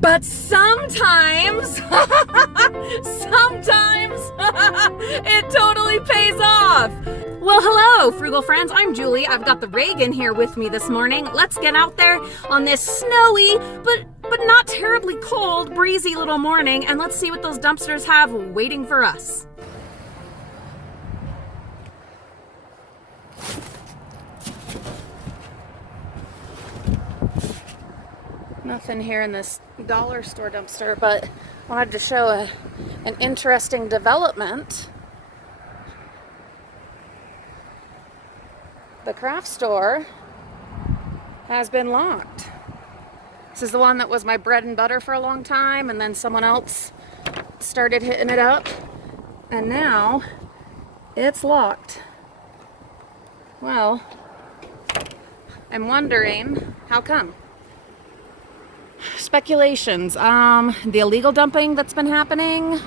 But sometimes, sometimes it totally pays off. Well, hello, Frugal friends. I'm Julie. I've got the Reagan here with me this morning. Let's get out there on this snowy, but not terribly cold, breezy little morning, and let's see what those dumpsters have waiting for us. Nothing here in this dollar store dumpster, but wanted to show an interesting development. The craft store has been locked. This is the one that was my bread and butter for a long time, and then someone else started hitting it up, and now it's locked. Well, I'm wondering how come. Speculations. The illegal dumping that's been happening.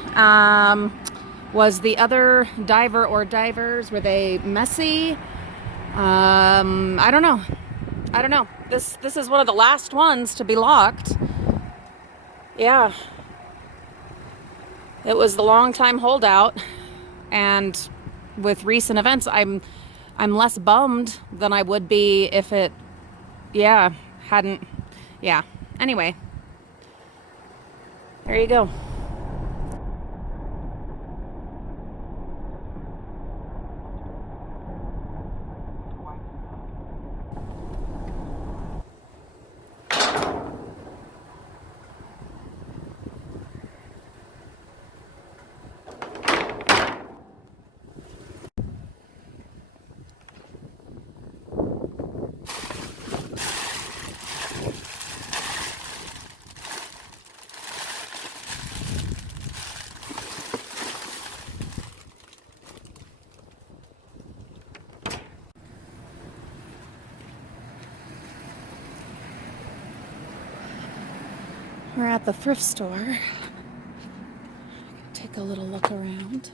Was the other diver or divers, were they messy? I don't know. This is one of the last ones to be locked. Yeah. It was the long time holdout, and with recent events, I'm less bummed than I would be if it, hadn't. Anyway, there you go. We're at the thrift store. Take a little look around.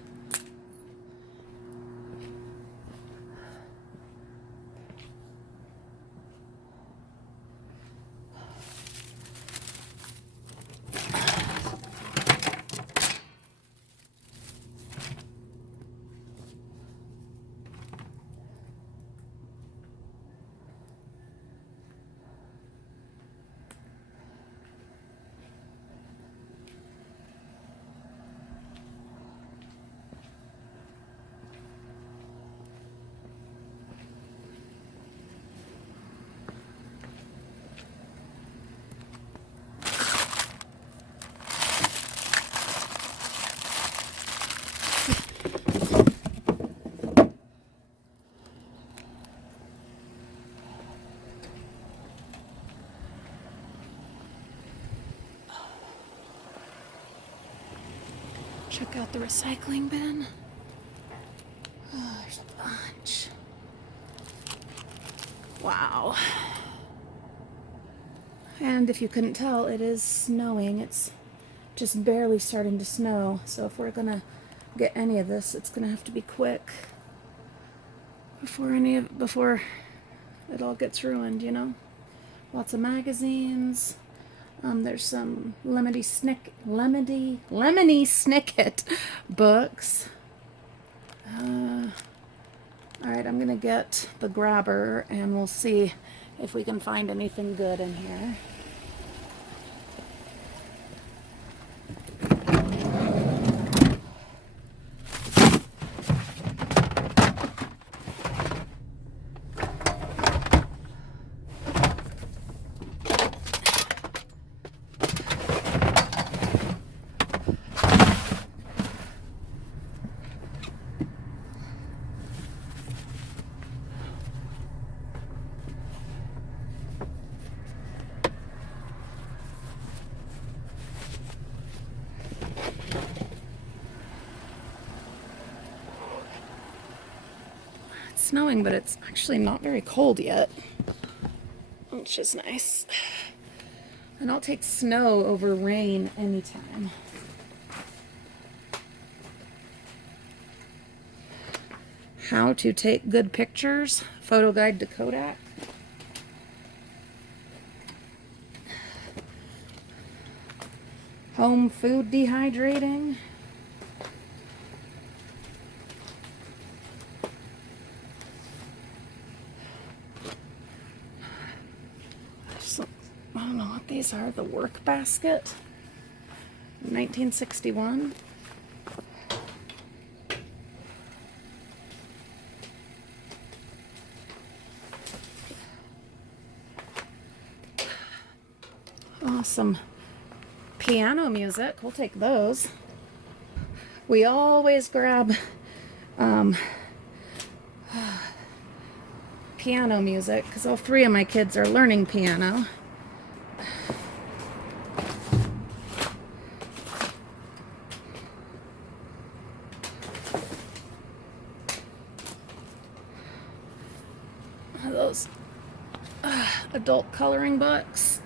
Check out the recycling bin. Oh, there's a bunch. Wow. And if you couldn't tell, it is snowing. It's just barely starting to snow. So if we're gonna get any of this, it's gonna have to be quick before it all gets ruined, you know? Lots of magazines. There's some Lemony Snicket books. Alright, I'm gonna get the grabber and we'll see if we can find anything good in here. Snowing, but it's actually not very cold yet, which is nice. And I'll take snow over rain anytime. How to take good pictures, photo guide to Kodak. Home food dehydrating. I don't know what these are. The work basket. 1961. Awesome piano music. We'll take those. We always grab piano music because all three of my kids are learning piano. Those adult coloring books.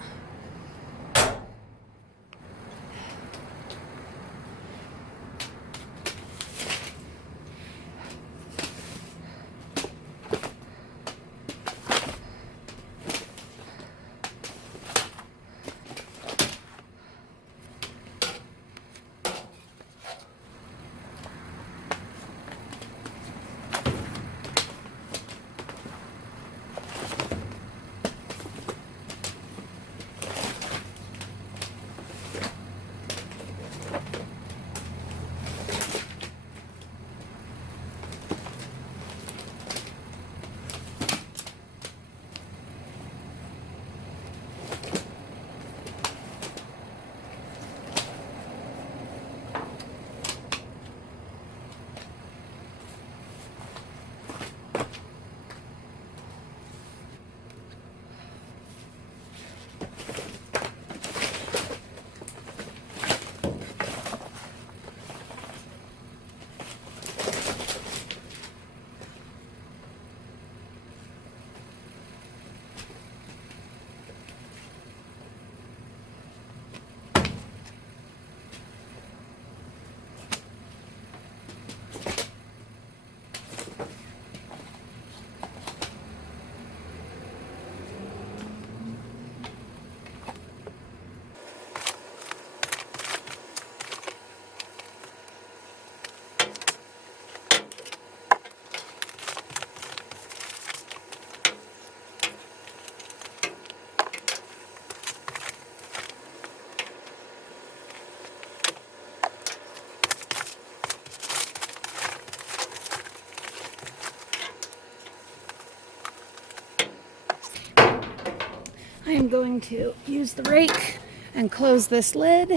I am going to use the rake and close this lid.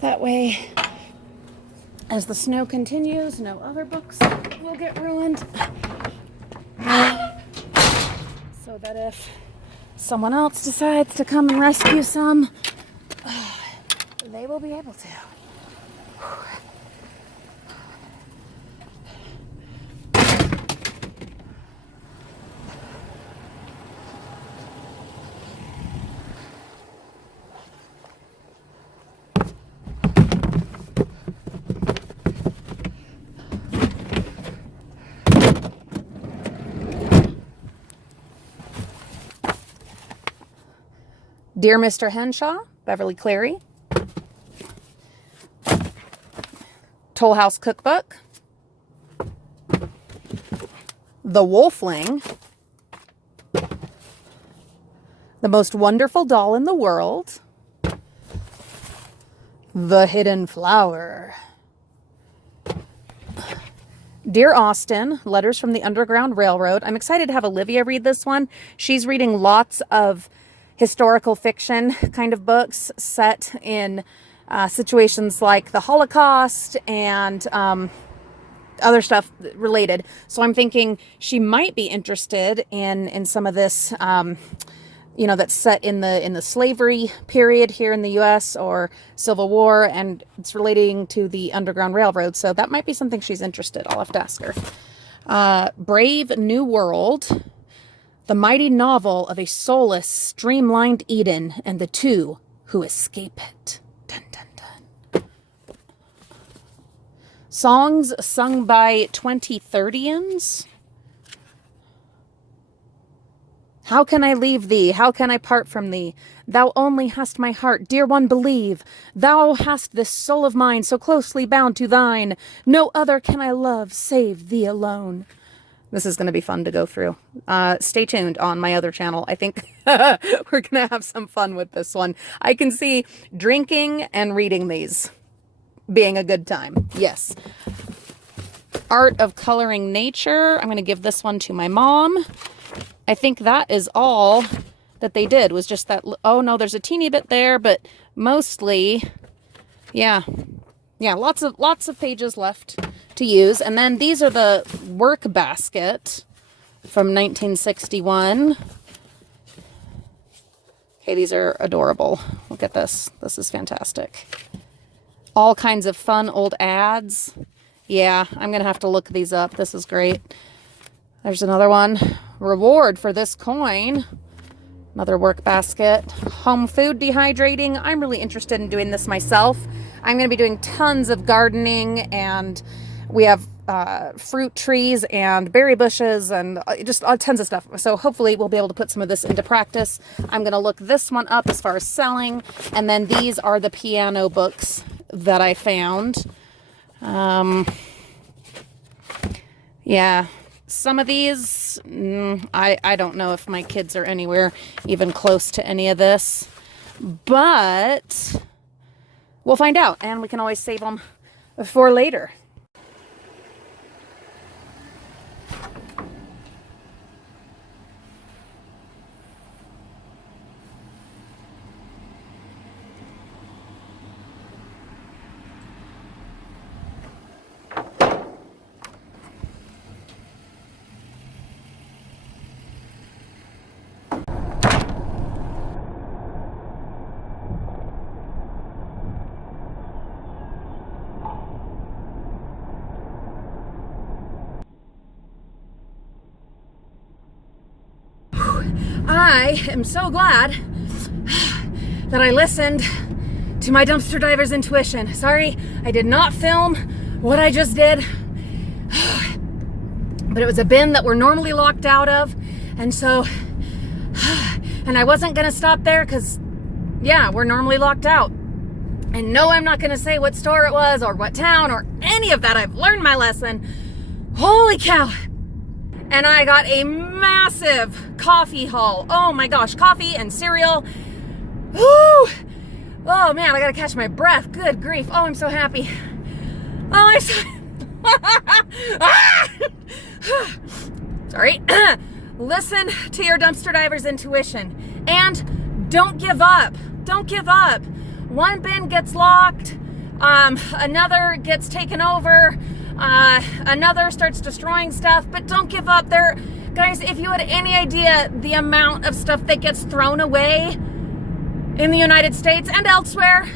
That way, as the snow continues, no other books will get ruined. So that if someone else decides to come and rescue some, they will be able to. Dear Mr. Henshaw, Beverly Cleary. Toll House Cookbook. The Wolfling. The Most Wonderful Doll in the World. The Hidden Flower. Dear Austin, Letters from the Underground Railroad. I'm excited to have Olivia read this one. She's reading lots of historical fiction kind of books set in situations like the Holocaust and other stuff related. So I'm thinking she might be interested in some of this, that's set in the slavery period here in the U.S. or Civil War, and it's relating to the Underground Railroad. So that might be something she's interested. I'll have to ask her. Brave New World. The mighty novel of a soulless, streamlined Eden and the two who escape it. Dun, dun, dun. Songs sung by 2030ians. How can I leave thee? How can I part from thee? Thou only hast my heart, dear one, believe. Thou hast this soul of mine so closely bound to thine. No other can I love save thee alone. This is going to be fun to go through. Stay tuned on my other channel. I think we're going to have some fun with this one. I can see drinking and reading these being a good time. Yes. Art of Coloring Nature. I'm going to give this one to my mom. I think that is all that they did, was just that. Oh no, there's a teeny bit there, but mostly, yeah, lots of pages left to use. And then these are the work basket from 1961. Okay, these are adorable. Look at this. This is fantastic. All kinds of fun old ads. Yeah, I'm gonna have to look these up. This is great. There's another one. Reward for this coin. Another work basket. Home food dehydrating. I'm really interested in doing this myself. I'm going to be doing tons of gardening, and we have fruit trees and berry bushes and just tons of stuff. So hopefully we'll be able to put some of this into practice. I'm going to look this one up as far as selling. And then these are the piano books that I found. Yeah. Some of these, I don't know if my kids are anywhere even close to any of this, but we'll find out, and we can always save them for later. I am so glad that I listened to my dumpster diver's intuition. Sorry, I did not film what I just did, but it was a bin that we're normally locked out of, and so, and I wasn't gonna stop there because, yeah, we're normally locked out. And no, I'm not gonna say what store it was or what town or any of that. I've learned my lesson. Holy cow. And I got a massive coffee haul. Oh my gosh, coffee and cereal. Woo! Oh man, I gotta catch my breath. Good grief. Oh, I'm so happy. Oh, I'm so... Sorry. Listen to your dumpster diver's intuition. And don't give up. Don't give up. One bin gets locked. Another gets taken over. Another starts destroying stuff, but don't give up. There, guys, if you had any idea the amount of stuff that gets thrown away in the United States and elsewhere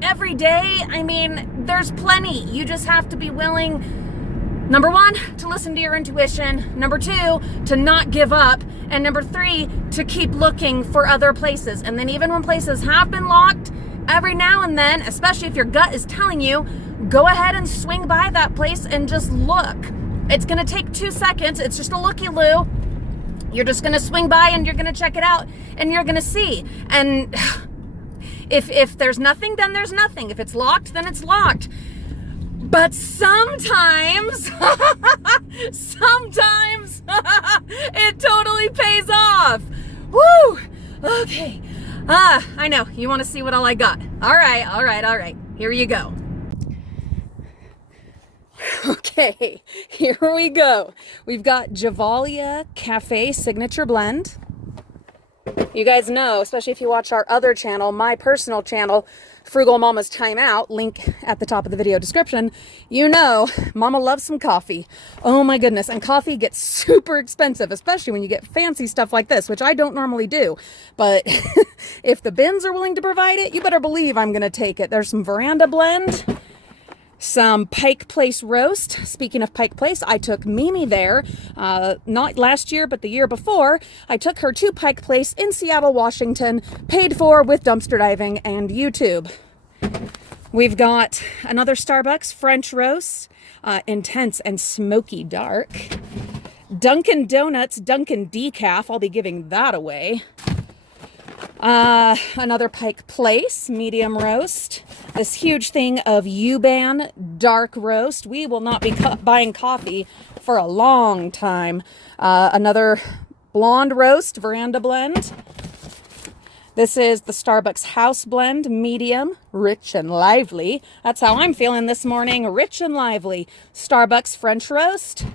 every day, I mean, there's plenty. You just have to be willing, number one, to listen to your intuition, number two, to not give up, and number three, to keep looking for other places. And then even when places have been locked, every now and then, especially if your gut is telling you, go ahead and swing by that place and just look. It's gonna take 2 seconds. It's just a looky-loo. You're just gonna swing by and you're gonna check it out and you're gonna see. And if there's nothing, then there's nothing. If it's locked, then it's locked. But sometimes, sometimes it totally pays off. Woo! Okay. I know. You want to see what all I got. All right. Here you go. Okay, here we go. We've got Javalia Cafe Signature Blend. You guys know, especially if you watch our other channel, my personal channel, Frugal Mama's Time Out, link at the top of the video description, you know Mama loves some coffee. Oh my goodness, and coffee gets super expensive, especially when you get fancy stuff like this, which I don't normally do. But if the bins are willing to provide it, you better believe I'm going to take it. There's some Veranda Blend. Some Pike Place Roast. Speaking of Pike Place, I took Mimi there, not last year, but the year before. I took her to Pike Place in Seattle, Washington, paid for with dumpster diving and YouTube. We've got another Starbucks French Roast, intense and smoky dark. Dunkin' Donuts, Dunkin' Decaf. I'll be giving that away. Another Pike Place, medium roast. This huge thing of U-Ban, dark roast. We will not be buying coffee for a long time. Another blonde roast, veranda blend. This is the Starbucks House Blend, medium, rich and lively. That's how I'm feeling this morning, rich and lively. Starbucks French roast.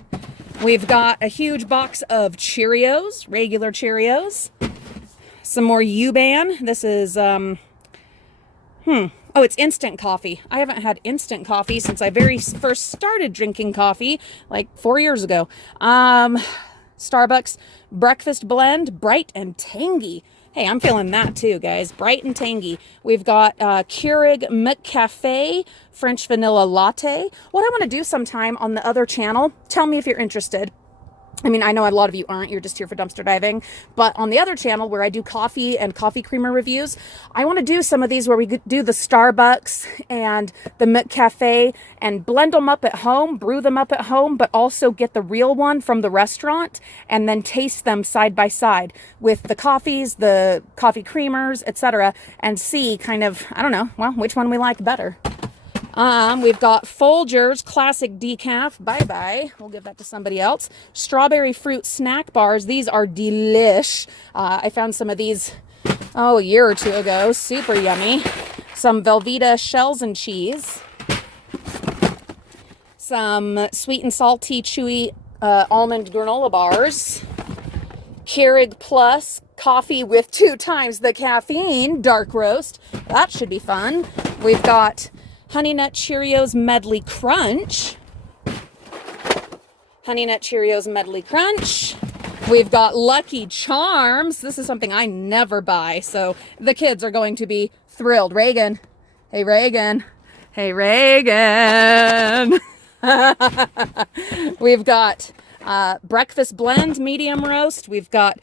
We've got a huge box of Cheerios, regular Cheerios. Some more U-Ban. This is, oh, it's instant coffee. I haven't had instant coffee since I very first started drinking coffee, like 4 years ago. Starbucks Breakfast Blend, bright and tangy. Hey, I'm feeling that too, guys. Bright and tangy. We've got Keurig McCafe French Vanilla Latte. What I want to do sometime on the other channel, tell me if you're interested. I mean, I know a lot of you aren't, you're just here for dumpster diving, but on the other channel where I do coffee and coffee creamer reviews, I want to do some of these where we do the Starbucks and the McCafe and blend them up at home, brew them up at home, but also get the real one from the restaurant and then taste them side by side with the coffees, the coffee creamers, etc. and see kind of, I don't know, well, which one we like better. We've got Folgers Classic Decaf. Bye-bye. We'll give that to somebody else. Strawberry fruit snack bars. These are delish. I found some of these, a year or two ago. Super yummy. Some Velveeta shells and cheese. Some sweet and salty, chewy almond granola bars. Keurig Plus coffee with 2 times the caffeine. Dark roast. That should be fun. We've got Honey Nut Cheerios Medley Crunch. Honey Nut Cheerios Medley Crunch. We've got Lucky Charms. This is something I never buy, so the kids are going to be thrilled. Reagan. Hey, Reagan. Hey, Reagan. We've got breakfast blend, medium roast. We've got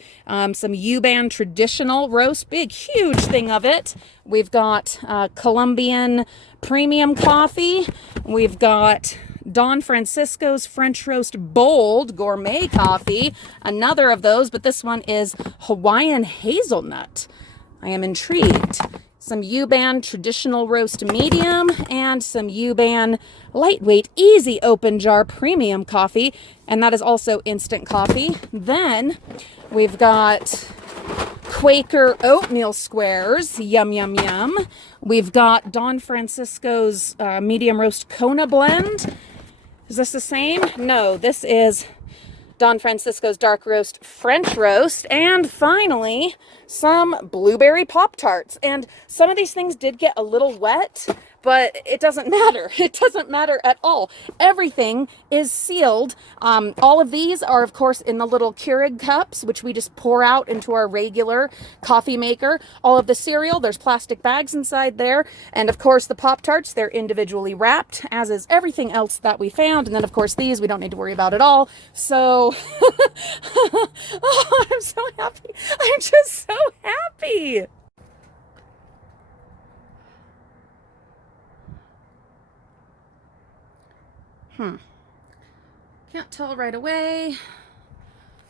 some U-Ban traditional roast, big, huge thing of it. We've got Colombian premium coffee. We've got Don Francisco's French Roast Bold Gourmet Coffee. Another of those, but this one is Hawaiian Hazelnut. I am intrigued. Some U-Ban traditional roast medium and some U-Ban lightweight easy open jar premium coffee, and that is also instant coffee. Then we've got Quaker oatmeal squares, yum yum yum. We've got Don Francisco's medium roast Kona blend. Is this the same? No, this is Don Francisco's dark roast French roast. And finally, some blueberry Pop-Tarts. And some of these things did get a little wet, but it doesn't matter. It doesn't matter at all. Everything is sealed. All of these are, of course, in the little Keurig cups, which we just pour out into our regular coffee maker. All of the cereal, there's plastic bags inside there. And, of course, the Pop-Tarts, they're individually wrapped, as is everything else that we found. And then, of course, these we don't need to worry about at all. So, oh, I'm so happy. I'm just so happy. Can't tell right away.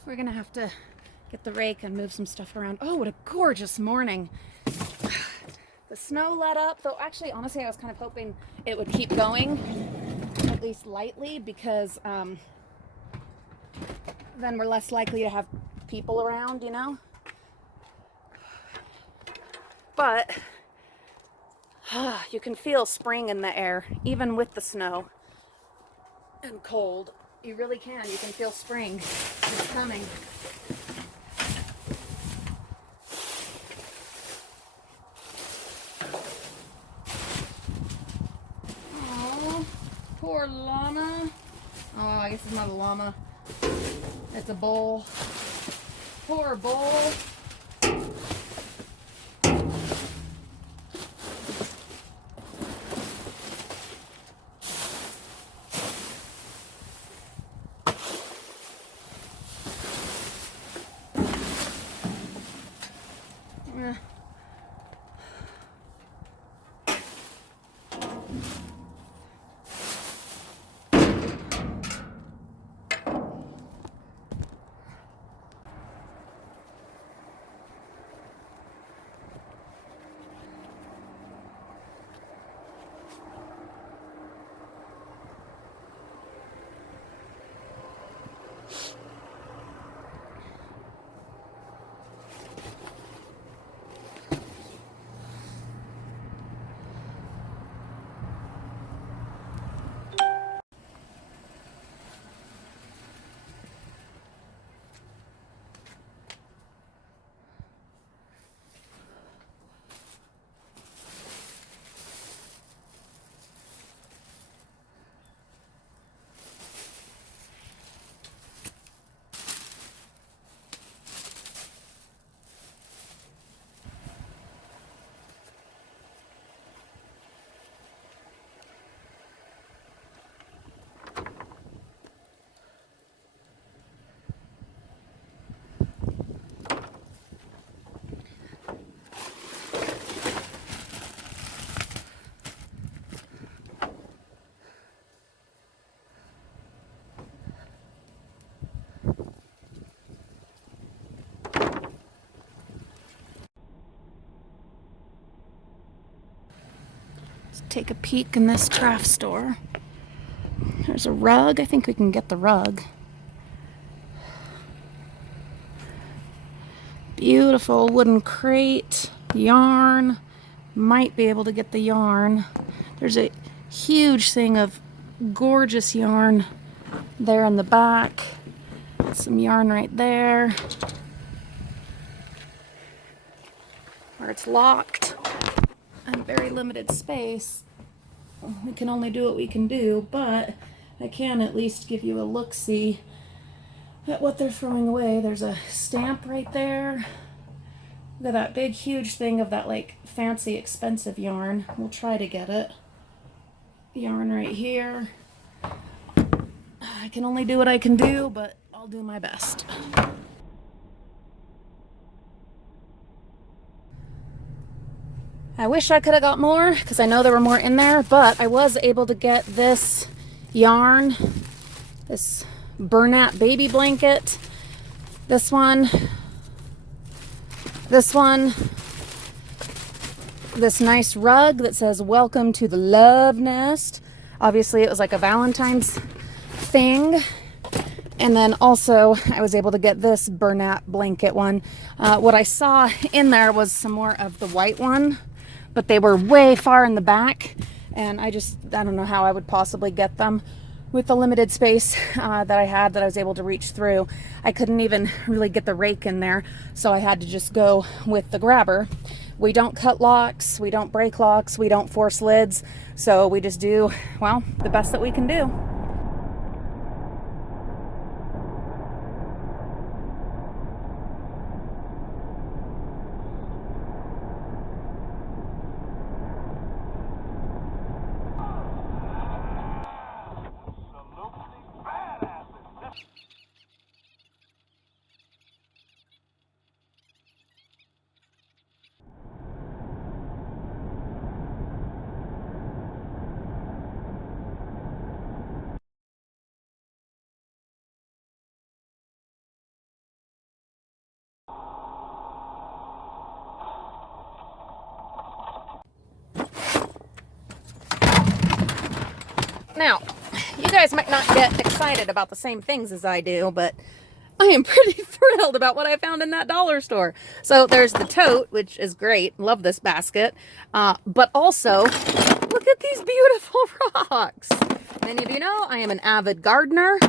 We're gonna have to get the rake and move some stuff around. Oh, what a gorgeous morning. The snow let up, though actually, honestly, I was kind of hoping it would keep going, at least lightly, because then we're less likely to have people around, you know? But you can feel spring in the air, even with the snow and cold. You really can. You can feel spring. It's coming. Oh, poor llama. Oh, I guess it's not a llama. It's a bull. Poor bull. Take a peek in this craft store. There's a rug. I think we can get the rug. Beautiful wooden crate, yarn. Might be able to get the yarn. There's a huge thing of gorgeous yarn there in the back. Some yarn right there. Where it's locked and very limited space. We can only do what we can do, but I can at least give you a look-see at what they're throwing away. There's a stamp right there. Look at that big, huge thing of that, like, fancy, expensive yarn. We'll try to get it. Yarn right here. I can only do what I can do, but I'll do my best. I wish I could have got more, because I know there were more in there, but I was able to get this yarn, this Bernat baby blanket, this one, this nice rug that says welcome to the love nest. Obviously it was like a Valentine's thing. And then also I was able to get this Bernat blanket one. What I saw in there was some more of the white one, but they were way far in the back, and I don't know how I would possibly get them with the limited space that I had that I was able to reach through. I couldn't even really get the rake in there, so I had to just go with the grabber. We don't cut locks, we don't break locks, we don't force lids, so we just do, well, the best that we can do. Now, you guys might not get excited about the same things as I do, but I am pretty thrilled about what I found in that dollar store. So there's the tote, which is great. Love this basket. But also, look at these beautiful rocks. Many of you know I am an avid gardener.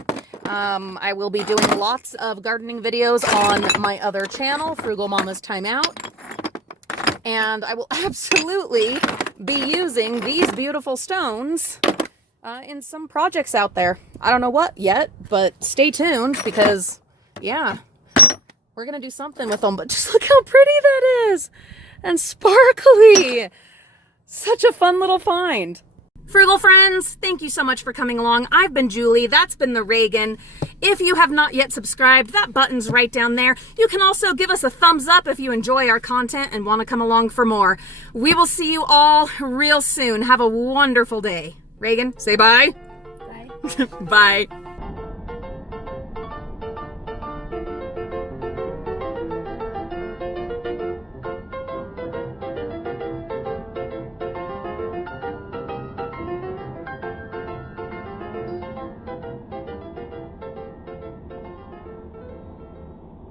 I will be doing lots of gardening videos on my other channel, Frugal Mama's Time Out. And I will absolutely be using these beautiful stones in some projects out there. I don't know what yet, but stay tuned because, yeah, we're going to do something with them. But just look how pretty that is and sparkly. Such a fun little find. Frugal friends, thank you so much for coming along. I've been Julie. That's been the Reagan. If you have not yet subscribed, that button's right down there. You can also give us a thumbs up if you enjoy our content and want to come along for more. We will see you all real soon. Have a wonderful day. Reagan, say bye. Bye. Bye.